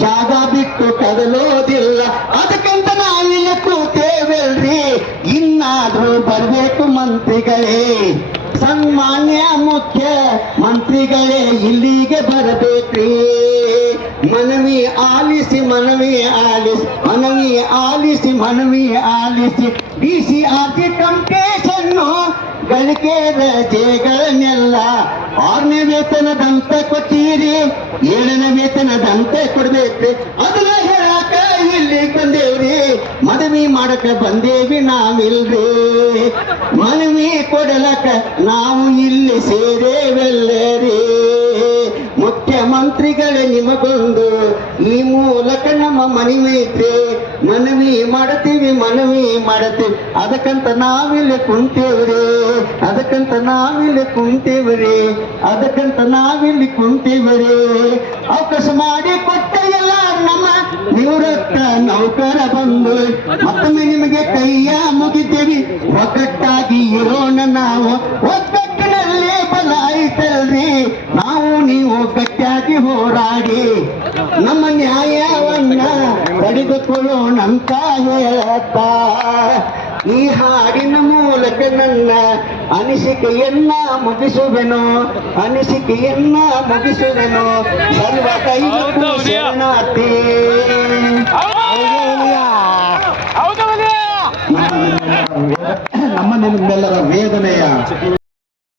ಜಾಗ ಬಿಟ್ಟು ಕದಲೋದಿಲ್ಲ ಅದಕ್ಕಂತ ನಾವಿಲ್ಲಿ ಕೂತೇವೆಲ್ರಿ? ಇನ್ನಾದ್ರೂ ಬರಬೇಕು ಮಂತ್ರಿಗಳೇ. ಸನ್ಮಾನ್ಯ ಮುಖ್ಯ ಮಂತ್ರಿಗಳೇ, ಇಲ್ಲಿಗೆ ಬರಬೇಕ್ರಿ. ಮನವಿ ಆಲಿಸಿ ಮನವಿ ಆಲಿಸಿ ಮನವಿ ಆಲಿಸಿ ಮನವಿ ಆಲಿಸಿ. ಡಿ ಸಿ ಕಂಪೇಶನ್ನು ಗಳಿಕೆ ರಜೆಗಳನ್ನೆಲ್ಲ ಆರನೇ ವೇತನದಂತ ಕೊಟ್ಟಿರಿ ಏಳನೇ ವೇತನದಂತ ಕೊಡ್ಬೇಕ್ರಿ ಅದನ್ನ ಹೇಳಕ ಇಲ್ಲಿ ಬಂದೇವ್ರಿ ಮದುವೆ ಮಾಡಕ ಬಂದೇವಿ ನಾವಿಲ್ರಿ. ಮನವಿ ಕೊಡಲಕ ನಾವು ಇಲ್ಲಿ ಸೇರೇವೆಲ್ಲರಿ. ಮುಖ್ಯಮಂತ್ರಿಗಳೇ ನಿಮಗೊಂದು ಈ ಮೂಲಕ ಮನವಿ ಐತೆ, ಮನವಿ ಮಾಡತೀವಿ ಮನವಿ ಮಾಡತೀವಿ. ಅದಕ್ಕಂತ ನಾವಿಲ್ಲಿ ಕುಂತೇವ್ರಿ, ಅದಕ್ಕಂತ ನಾವಿಲ್ಲಿ ಕುಂತೇವ್ರಿ, ಅದಕ್ಕಂತ ನಾವಿಲ್ಲಿ ಕುಂತೇವ್ರಿ. ಅವಕಾಶ ಮಾಡಿ ಕೊಟ್ಟ ಎಲ್ಲ ನಮ್ಮ ನಿವೃತ್ತ ನೌಕರ ಬಂದು, ಮತ್ತೊಮ್ಮೆ ನಿಮಗೆ ಕೈಯ ಮುಗಿತೇವಿ. ಒಗ್ಗಟ್ಟಾಗಿ ಇರೋಣ ನಾವು. ಒಗ್ಗಟ್ಟಿನಲ್ಲಿ ಬಲಾಯಿಸಲ್ರಿ ನಾವು ನೀವು ಗಟ್ಟಿಯಾಗಿ ಹೋರಾಡಿ, ನಮ್ಮ ನ್ಯಾಯವನ್ನ ಪಡೆದುಕೊಳ್ಳೋಣಂತ ಹೇಳಪ್ಪ ಈ ಹಾಡಿನ ಮೂಲಕ ನನ್ನ ಅನಿಸಿಕೆಯನ್ನ ಮುಗಿಸುವೆನು ಅನಿಸಿಕೆಯನ್ನ ಮುಗಿಸುವೆನು. ಸರ್ವ ಕೈಗೂ ಶರಣಾರ್ಥಿ. ನಮ್ಮ ನಿಮ್ಮೆಲ್ಲರ ವೇದನೆಯ